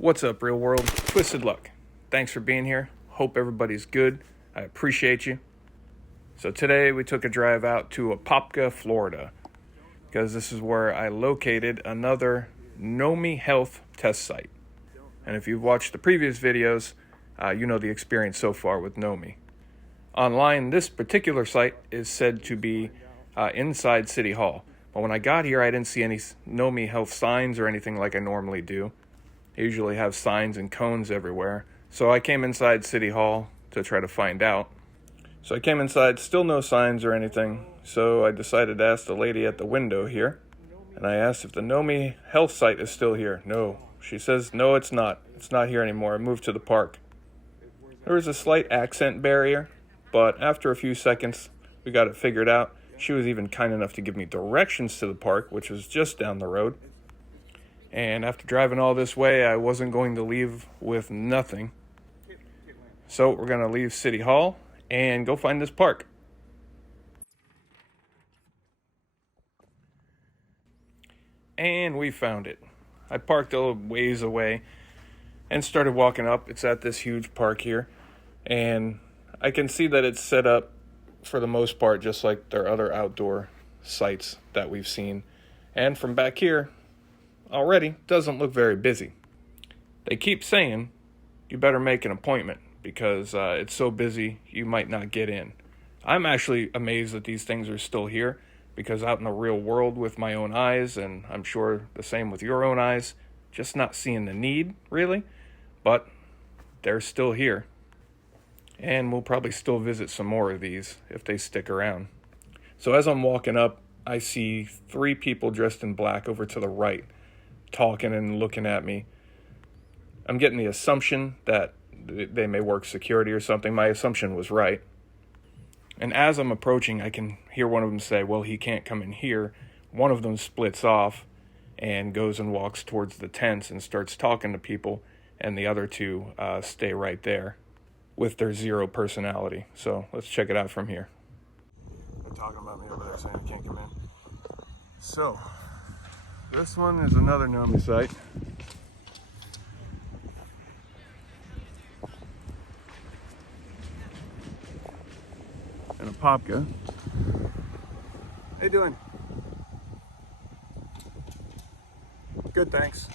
What's up, real world? Twisted Luck. Thanks for being here. Hope everybody's good. I appreciate you. So today we took a drive out to Apopka, Florida, because this is where I located another Nomi Health test site. And if you've watched the previous videos, you know the experience so far with Nomi. Online, this particular site is said to be inside City Hall. But when I got here, I didn't see any Nomi Health signs or anything like I normally do. They usually have signs and cones everywhere. So I came inside City Hall to try to find out. So I came inside, still no signs or anything. So I decided to ask the lady at the window here. And I asked if the Nomi Health site is still here. No. She says, no, it's not. It's not here anymore. I moved to the park. There was a slight accent barrier, but after a few seconds, we got it figured out. She was even kind enough to give me directions to the park, which was just down the road. And after driving all this way, I wasn't going to leave with nothing. So we're going to leave City Hall and go find this park. And we found it. I parked a little ways away and started walking up. It's at this huge park here. And I can see that it's set up for the most part just like their other outdoor sites that we've seen. And from back here, already doesn't look very busy. They keep saying you better make an appointment because it's so busy you might not get in. I'm actually amazed that these things are still here because out in the real world with my own eyes, and I'm sure the same with your own eyes, just not seeing the need really, but they're still here. And we'll probably still visit some more of these if they stick around. So as I'm walking up, I see 3 people dressed in black over to the right, talking and looking at me. I'm getting the assumption that they may work security or something. My assumption was right. And as I'm approaching, I can hear one of them say, well, he can't come in here. One of them splits off and goes and walks towards the tents and starts talking to people, and the other 2 stay right there with their zero personality. So let's check it out from here. They're talking about me over there saying I can't come in. So this one is another Nomi site. In Apopka. How you doing? Good, thanks.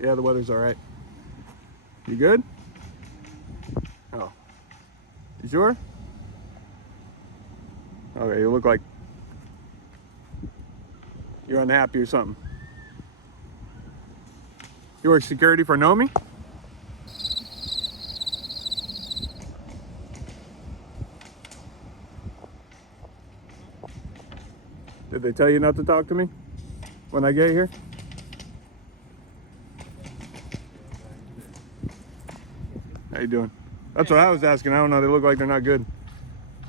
Yeah, the weather's all right. You good? Oh. You sure? Okay, you look like you're unhappy or something. You work security for Nomi? Did they tell you not to talk to me when I get here? How you doing? That's what I was asking. I don't know. They look like they're not good.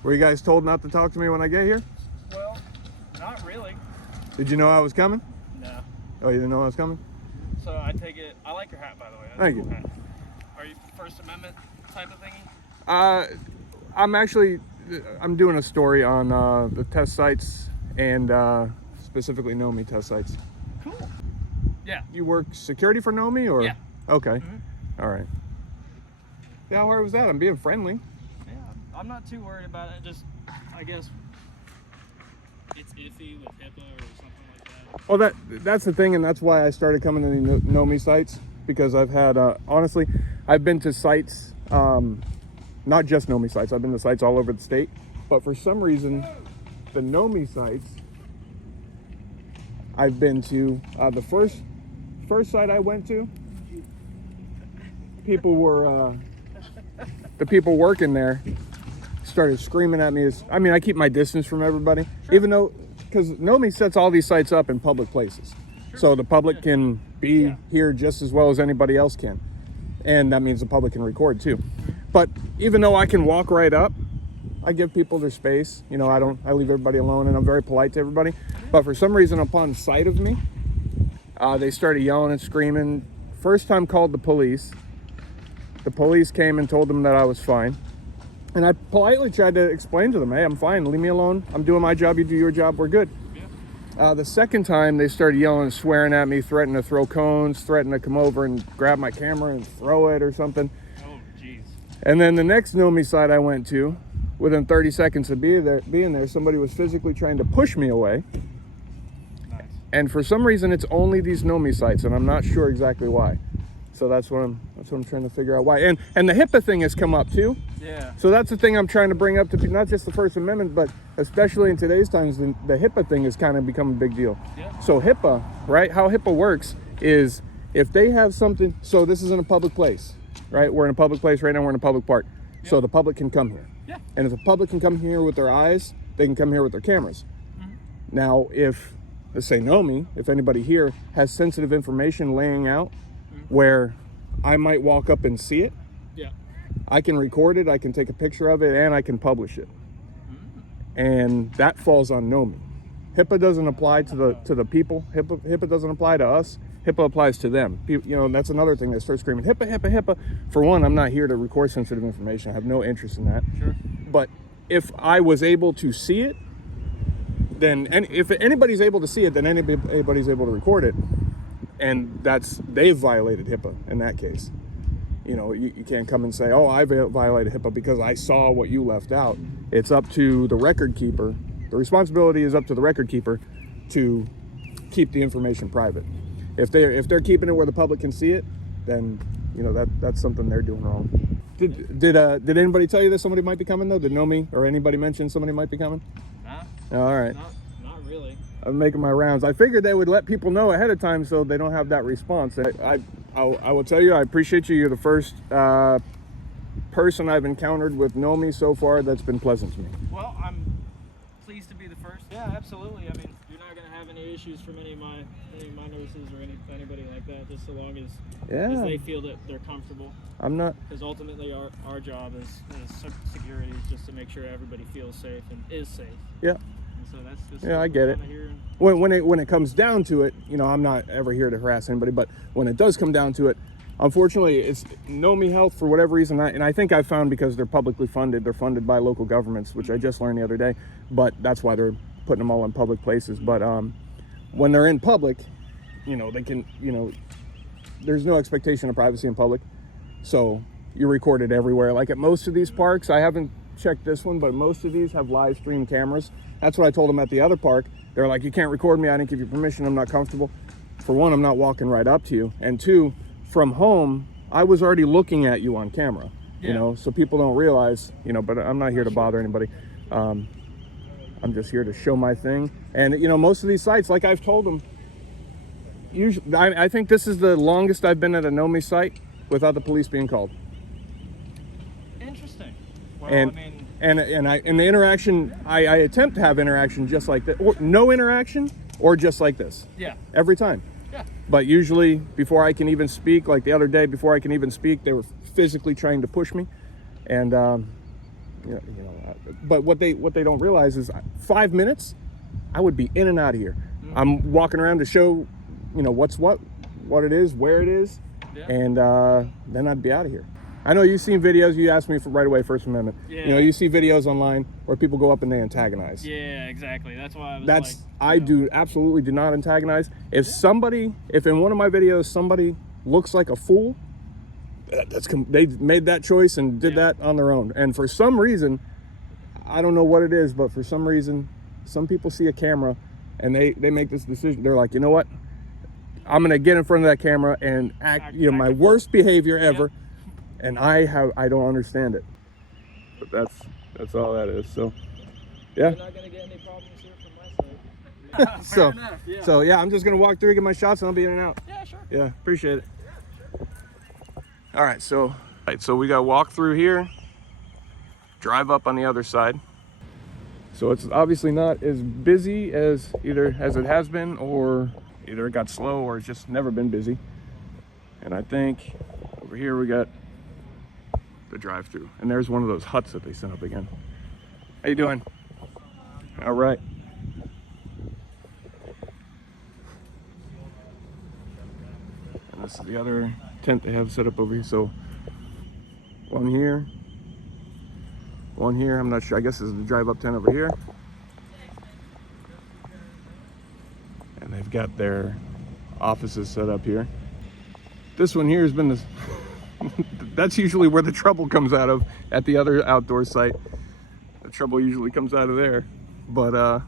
Were you guys told not to talk to me when I get here? Well, not really. Did you know I was coming? No. Oh, you didn't know I was coming? So I take it. I like your hat, by the way. That's Thank a cool you. hat. Are you First Amendment type of thingy? I'm doing a story on the test sites and specifically Nomi test sites. Cool. Yeah. You work security for Nomi, or? Yeah. Okay. Mm-hmm. All right. Yeah, how hard was that? I'm being friendly. Yeah. I'm not too worried about it. Just, I guess, it's iffy with Hipaa or something like that. Well, that's the thing, and that's why I started coming to the Nomi sites, because I've had, honestly, I've been to sites, not just Nomi sites, I've been to sites all over the state, but for some reason, the Nomi sites, I've been to, the first site I went to, the people working there started screaming at me. I keep my distance from everybody, even though, because Nomi sets all these sites up in public places. So the public can be here just as well as anybody else can. And that means the public can record too. But even though I can walk right up, I give people their space. You know, I leave everybody alone, and I'm very polite to everybody. But for some reason, upon sight of me, they started yelling and screaming. First time called the police. The police came and told them that I was fine. And I politely tried to explain to them, hey, I'm fine, leave me alone. I'm doing my job, you do your job, we're good. Yeah. The second time, they started yelling and swearing at me, threatening to throw cones, threatening to come over and grab my camera and throw it or something. Oh, jeez. And then the next Nomi site I went to, within 30 seconds of being there, somebody was physically trying to push me away. Nice. And for some reason, it's only these Nomi sites, and I'm not sure exactly why. So that's what I'm trying to figure out why. And the HIPAA thing has come up too. Yeah. So that's the thing I'm trying to bring up to not just the First Amendment, but especially in today's times, the HIPAA thing has kind of become a big deal. Yeah. So HIPAA, right? How HIPAA works is if they have something. So this is in a public place, right? We're in a public place right now. We're in a public park, so the public can come here. Yeah. And if the public can come here with their eyes, they can come here with their cameras. Mm-hmm. Now, if let's say Nomi, if anybody here has sensitive information laying out where I might walk up and see it, Yeah. I can record it, I can take a picture of it, and I can publish it. And that falls on Nomi. HIPAA doesn't apply to the people. HIPAA doesn't apply to us. HIPAA applies to them. You know, that's another thing they start screaming, HIPAA, HIPAA, HIPAA. For one, I'm not here to record sensitive information. I have no interest in that. Sure. But if I was able to see it, then if anybody's able to see it, then anybody's able to record it. And they've violated HIPAA in that case. You know, you can't come and say, oh, I violated HIPAA because I saw what you left out. It's up to the record keeper. The responsibility is up to the record keeper to keep the information private. If they're keeping it where the public can see it, then you know that's something they're doing wrong. Did anybody tell you that somebody might be coming though? Did Nomi or anybody mention somebody might be coming? Nah. All right. Not really. I'm making my rounds. I figured they would let people know ahead of time so they don't have that response. I will tell you, I appreciate you. You're the first person I've encountered with Nomi so far that's been pleasant to me. Well, I'm pleased to be the first. Yeah, absolutely. I mean, you're not going to have any issues from any of my nurses or anybody like that, just so long as they feel that they're comfortable. I'm not. Because ultimately, our job as security is just to make sure everybody feels safe and is safe. Yeah. And so that's just I get it. When it comes down to it, you know, I'm not ever here to harass anybody, but when it does come down to it, unfortunately, it's Nomi Health for whatever reason, and I think I found because they're publicly funded, they're funded by local governments, which I just learned the other day, but that's why they're putting them all in public places. But when they're in public, you know, they can, you know, there's no expectation of privacy in public, so you're recorded everywhere. Like at most of these parks, I haven't checked this one, but most of these have live stream cameras. That's what I told them at the other park. They're like, you can't record me, I didn't give you permission, I'm not comfortable. For one, I'm not walking right up to you, and two, from home, I was already looking at you on camera, you know, so people don't realize, you know, but I'm not here to bother anybody. I'm just here to show my thing. And, you know, most of these sites, like I've told them, usually, I think this is the longest I've been at a Nomi site without the police being called. Interesting. Well, And, I mean, and the interaction, I attempt to have interaction just like that, or no interaction, or just like this. yeah. Every time. Yeah. But usually before I can even speak, like the other day, before I can even speak, they were physically trying to push me. And, but what they don't realize is 5 minutes, I would be in and out of here. Mm-hmm. I'm walking around to show, you know, what's what it is, where it is, and then I'd be out of here. I know you've seen videos, you asked me for right away, First Amendment. Yeah. You know, you see videos online where people go up and they antagonize. Yeah, exactly. That's why I absolutely do not antagonize. If in one of my videos somebody looks like a fool, they made that choice and did that on their own. And for some reason, I don't know what it is, but for some reason, some people see a camera and they make this decision. They're like, you know what? I'm gonna get in front of that camera and act my worst behavior ever. Yeah. And I don't understand it. But that's all that is. So yeah. You're not gonna get any problems here from my side. so enough, yeah. So yeah, I'm just gonna walk through, get my shots, and I'll be in and out. Yeah, sure. Yeah, appreciate it. All right, so we got to walk through here, drive up on the other side. So it's obviously not as busy as it has been, or either it got slow or it's just never been busy. And I think over here we got the drive-through, and there's one of those huts that they sent up again. How you doing? All right. And this is the other tent they have set up over here. So one here, I'm not sure. I guess this is the drive-up tent over here. They've got their offices set up here. This one here has been this. That's usually where the trouble comes out of at the other outdoor site. The trouble usually comes out of there, but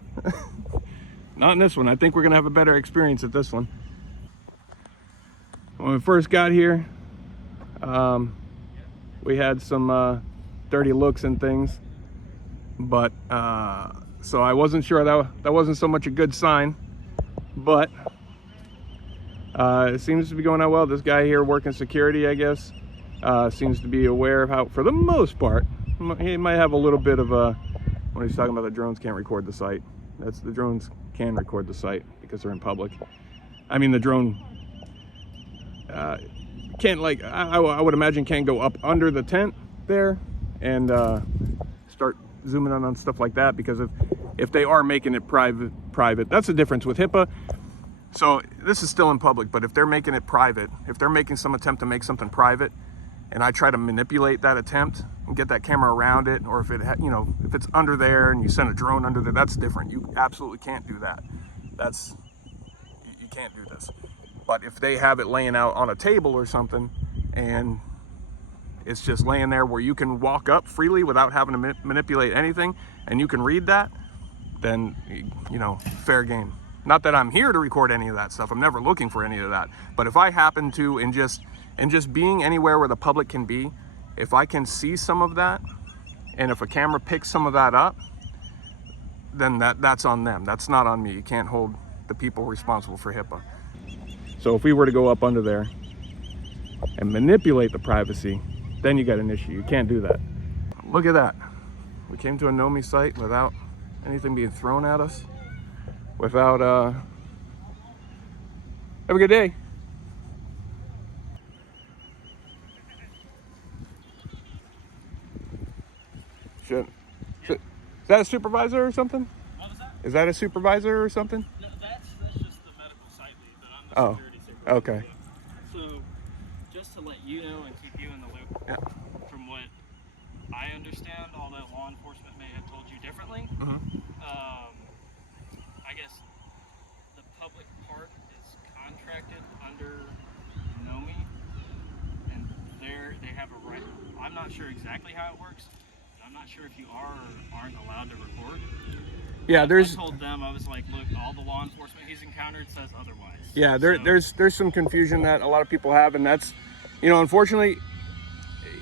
not in this one. I think we're gonna have a better experience at this one. When we first got here, we had some dirty looks and things, but so I wasn't sure that wasn't so much a good sign, but it seems to be going out well. This guy here working security, I guess, seems to be aware of how, for the most part, he might have a little bit of a, when he's talking about the drones can't record the site. That's, the drones can record the site because they're in public. I mean, the drone can't, like, I would imagine can't go up under the tent there and start zooming in on stuff like that, because if they are making it private, that's the difference with Hipaa. So this is still in public, but if they're making it private, if they're making some attempt to make something private, and I try to manipulate that attempt and get that camera around it, or if it, you know, if it's under there and you send a drone under there, that's different. You absolutely can't do that. That's, you can't do this. But if they have it laying out on a table or something, and it's just laying there where you can walk up freely without having to manipulate anything, and you can read that, then, you know, fair game. Not that I'm here to record any of that stuff. I'm never looking for any of that. But if I happen to, in just being anywhere where the public can be, if I can see some of that, and if a camera picks some of that up, then that's on them. That's not on me. You can't hold the people responsible for Hipaa. So if we were to go up under there and manipulate the privacy, then you got an issue. You can't do that. Look at that. We came to a Nomi site without anything being thrown at us. Without, have a good day. Is that a supervisor or something? What was that? Is that a supervisor or something? No, that's just the medical site lead, but I'm the security supervisor. Okay. So, just to let you know and keep you in the loop, Yeah. from what I understand, although law enforcement may have told you differently, I guess the public park is contracted under Nomi, and they have a right. I'm not sure exactly how it works. I'm not sure if you are or aren't allowed to record. Yeah, I told them, I was like, look, all the law enforcement he's encountered says otherwise. Yeah, there's some confusion that a lot of people have, and that's, you know, unfortunately,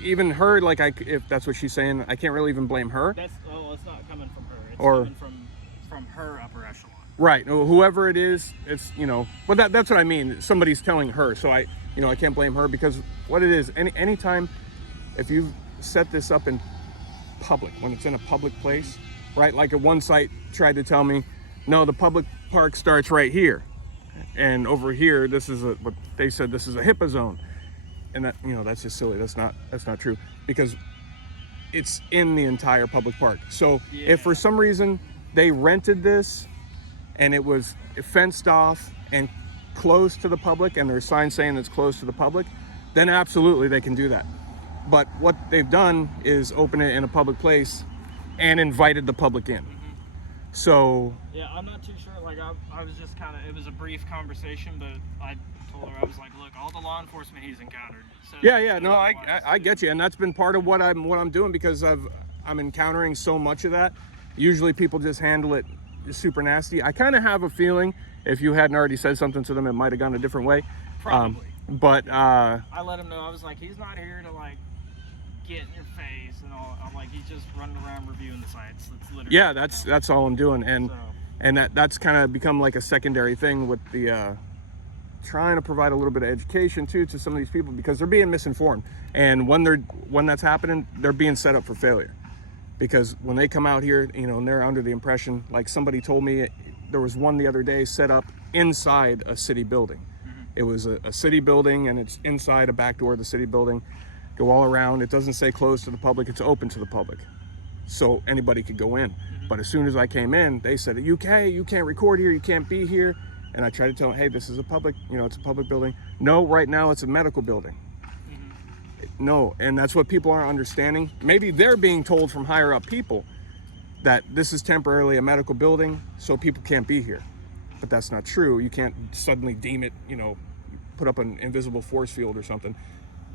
even her, like, if that's what she's saying, I can't really even blame her. It's not coming from her. It's coming from her upper echelon. Right, whoever it is, it's, you know, but that's what I mean. Somebody's telling her, so I can't blame her, because what it is, anytime, if you set this up in public, when it's in a public place, right? Like at one site tried to tell me, no, the public park starts right here, and over here, this is what they said, this is a Hipaa zone, and that, you know, that's just silly. That's not true, because it's in the entire public park. So if for some reason they rented this and it was fenced off and closed to the public, and there's signs saying it's closed to the public, then absolutely they can do that. But what they've done is open it in a public place and invited the public in. So yeah, I'm not too sure. Like I was just kind of, it was a brief conversation, but I told her, I was like, look, all the law enforcement he's encountered. No, I get you, and that's been part of what I'm doing, because I'm encountering so much of that. Usually people just handle it super nasty. I kind of have a feeling if you hadn't already said something to them, it might have gone a different way. Probably. But I let him know. I was like, he's not here to like get in your face and all. I'm like, he's just running around reviewing the sites. That's literally. Yeah, that's all I'm doing, and that's kind of become like a secondary thing with the trying to provide a little bit of education too to some of these people, because they're being misinformed, and when that's happening, they're being set up for failure, because when they come out here, you know, and they're under the impression, like somebody told me, there was one the other day set up inside a city building. It was a city building, and it's inside a back door of the city building. Go all around. It doesn't say closed to the public. It's open to the public, so anybody could go in. But as soon as I came in, they said, you can't record here. You can't be here. And I tried to tell them, hey, this is a public, you know, it's a public building. No, right now it's a medical building. No, and that's what people aren't understanding. Maybe they're being told from higher up people that this is temporarily a medical building, so people can't be here. but that's not true. You can't suddenly deem it, you know, put up an invisible force field or something.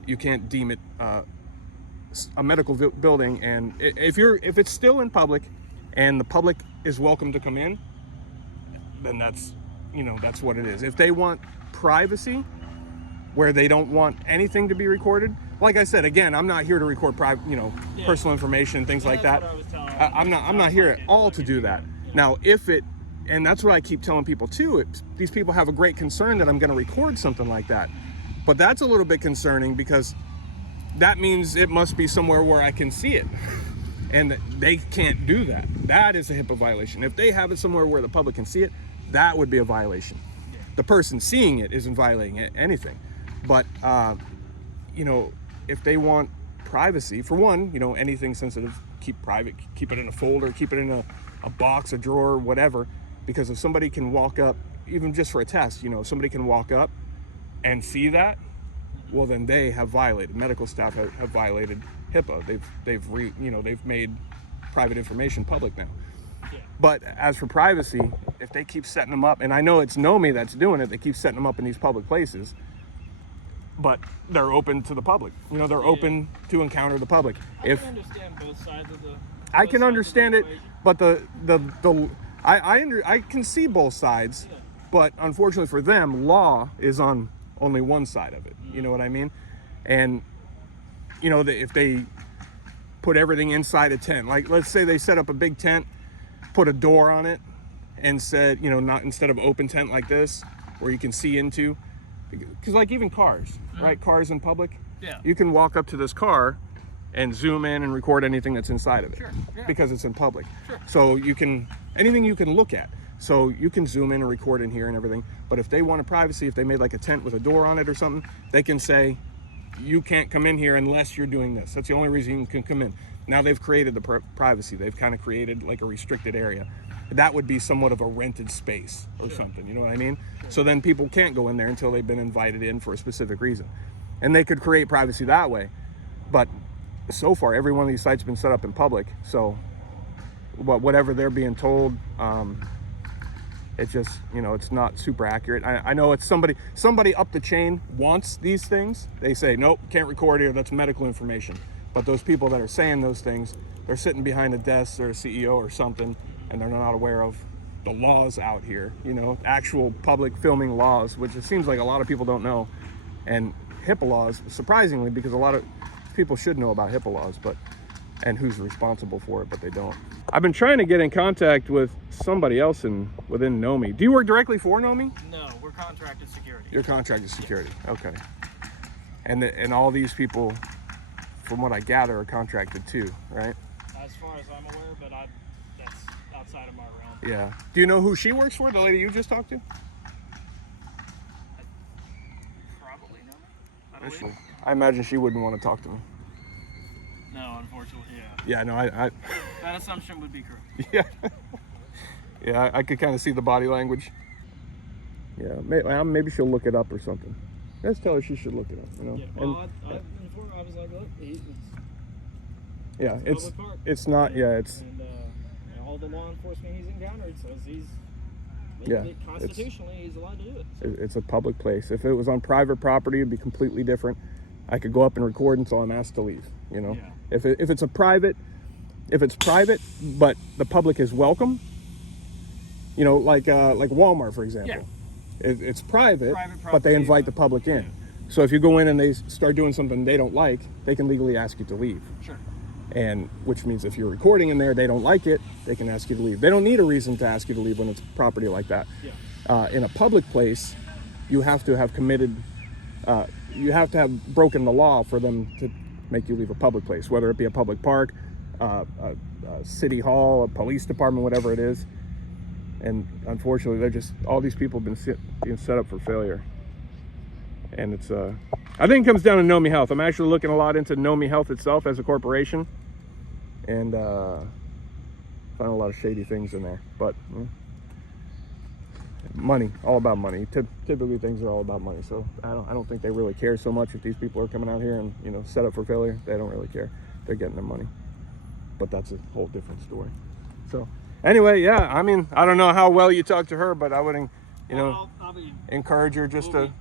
You can't deem it a medical building. And if it's still in public and the public is welcome to come in, then that's, you know, that's what it is. If they want privacy, where they don't want anything to be recorded, like I said, again, I'm not here to record private, you know, personal information and things like that. I'm not here at all to do that. Now, and that's what I keep telling people too. These people have a great concern that I'm going to record something like that, but that's a little bit concerning because that means it must be somewhere where I can see it, and they can't do that. That is a HIPAA violation. If they have it somewhere where the public can see it, that would be a violation. The person seeing it isn't violating anything, but you know, if they want privacy, for one, you know, anything sensitive, keep private, keep it in a folder, keep it in a box, a drawer, whatever. Because if somebody can walk up, even just for a test, you know, if somebody can walk up and see that, well, then they have violated. Medical staff have violated HIPAA. They've made private information public now. Yeah. But as for privacy, if they keep setting them up, and I know it's Nomi that's doing it, they keep setting them up in these public places, but they're open to the public. You know, they're open to encounter the public. I can understand both sides of the. I can understand it, but I can see both sides, but unfortunately for them, law is on only one side of it. You know what I mean? And you know, if they put everything inside a tent, like let's say they set up a big tent, put a door on it, and said, you know, not instead of open tent like this, where you can see into, because like even cars, right? Cars in public, you can walk up to this car and zoom in and record anything that's inside of it, because it's in public. So you can, anything you can look at. So you can zoom in and record in here and everything. But if they wanted privacy, if they made like a tent with a door on it or something, they can say, you can't come in here unless you're doing this. That's the only reason you can come in. Now they've created the privacy. They've kind of created like a restricted area. That would be somewhat of a rented space or something, you know what I mean? So then people can't go in there until they've been invited in for a specific reason. And they could create privacy that way. But so far, every one of these sites has been set up in public. So whatever they're being told, it's just, you know, it's not super accurate. I know it's somebody up the chain wants these things. They say, nope, can't record here, that's medical information. But those people that are saying those things, they're sitting behind a desk, they're a CEO or something, and they're not aware of the laws out here, you know, actual public filming laws, which it seems like a lot of people don't know. And HIPAA laws, surprisingly, because a lot of people should know about HIPAA laws, and who's responsible for it, but they don't. I've been trying to get in contact with somebody else within Nomi. Do you work directly for Nomi? No, we're contracted security. You're contracted security, okay. And all these people, from what I gather, are contracted too, right? As far as I'm aware, but that's outside of my realm. Yeah. Do you know who she works for, the lady you just talked to? Probably know. I believe. I imagine she wouldn't want to talk to me. No, unfortunately, Yeah, no, I that assumption would be correct. yeah. Yeah, I could kind of see the body language. Yeah, maybe she'll look it up or something. Let's tell her she should look it up, you know. Yeah, well, before I was like, look, it's public park. It's not, it's... And all the law enforcement he's encountered says constitutionally he's allowed to do it. So. It's a public place. If it was on private property, it'd be completely different. I could go up and record until I'm asked to leave, you know. Yeah. If it's private, but the public is welcome, you know, like Walmart, for example. Yeah. It's private, Private but they property, invite the public in. So if you go in and they start doing something they don't like, they can legally ask you to leave. Sure. And which means if you're recording in there, they don't like it, they can ask you to leave. They don't need a reason to ask you to leave when it's property like that. Yeah. In a public place, you have to have committed, you have to have broken the law for them to make you leave a public place, whether it be a public park, a city hall, a police department, whatever it is. And unfortunately, they're just, all these people have been being set up for failure. And it's, I think it comes down to Nomi Health. I'm actually looking a lot into Nomi Health itself as a corporation. And find a lot of shady things in there. But money, all about money. Typically things are all about money. So I don't think they really care so much if these people are coming out here and, you know, set up for failure. They don't really care. They're getting their money. But that's a whole different story. So Anyway, yeah, I mean, I don't know how well you talk to her, but I would, you know, I'll be, encourage her just to.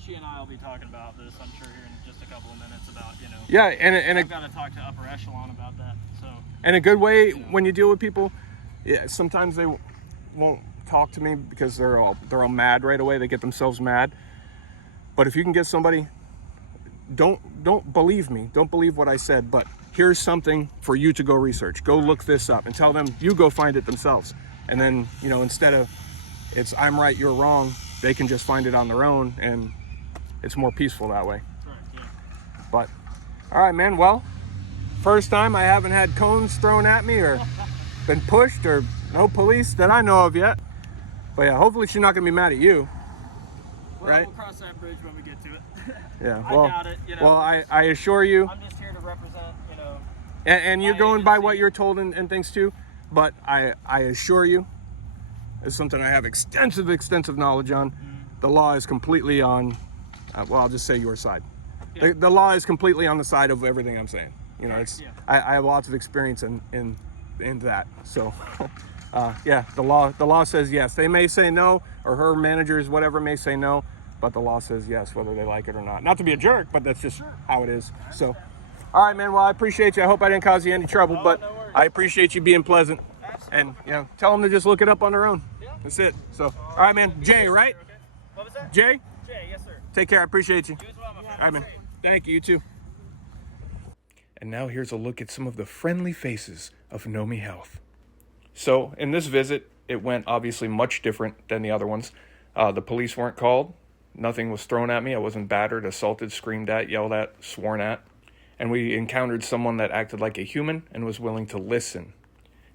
She and I will be talking about this, I'm sure, here in just a couple of minutes about, Yeah, and I've got to talk to upper echelon about that. So. And a good way when you deal with people, yeah, sometimes they won't talk to me because they're all mad right away. They get themselves mad. But if you can get somebody, don't believe me. Don't believe what I said. But here's something for you to go research. Go look this up and tell them you go find it themselves. And then instead of it's I'm right, you're wrong, they can just find it on their own, and it's more peaceful that way. Correct, yeah. But all right, man. Well, first time I haven't had cones thrown at me or been pushed or no police that I know of yet. But yeah, hopefully she's not gonna be mad at you. Well, right? We'll cross that bridge when we get to it. Yeah. I doubt it. Well, I assure you. I'm just here to represent, And you're going by what you're told and things too. But I assure you, it's something I have extensive knowledge on. The law is completely on. Well, I'll just say your side. Yeah. The law is completely on the side of everything I'm saying. It's I have lots of experience in that. So, yeah, the law says yes. They may say no, or her managers, whatever, may say no, but the law says yes, whether they like it or not. Not to be a jerk, but that's just how it is. So, all right, man. Well, I appreciate you. I hope I didn't cause you any trouble, but no, I appreciate you being pleasant. Absolutely. And tell them to just look it up on their own. Yeah. That's it. So, all right, man. Jay, right? Okay. What was that? Jay? Jay, yes, sir. Take care. I appreciate you. You as well, my friend. All right, man. Thank you. You too. And now here's a look at some of the friendly faces of Nomi Health. So in this visit, it went obviously much different than the other ones. The police weren't called. Nothing was thrown at me. I wasn't battered, assaulted, screamed at, yelled at, sworn at. And we encountered someone that acted like a human and was willing to listen.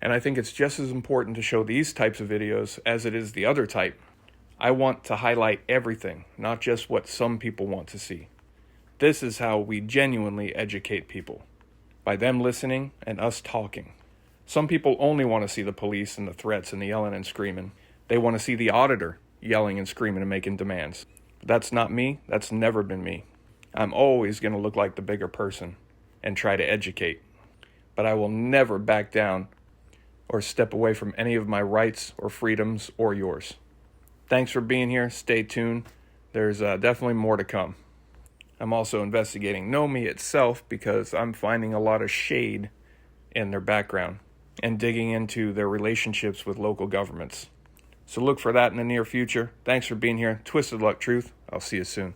And I think it's just as important to show these types of videos as it is the other type. I want to highlight everything, not just what some people want to see. This is how we genuinely educate people, by them listening and us talking. Some people only want to see the police and the threats and the yelling and screaming. They want to see the auditor yelling and screaming and making demands. That's not me. That's never been me. I'm always going to look like the bigger person and try to educate. But I will never back down or step away from any of my rights or freedoms or yours. Thanks for being here. Stay tuned. There's definitely more to come. I'm also investigating Nomi itself because I'm finding a lot of shade in their background and digging into their relationships with local governments. So look for that in the near future. Thanks for being here. Twisted Luck Truth. I'll see you soon.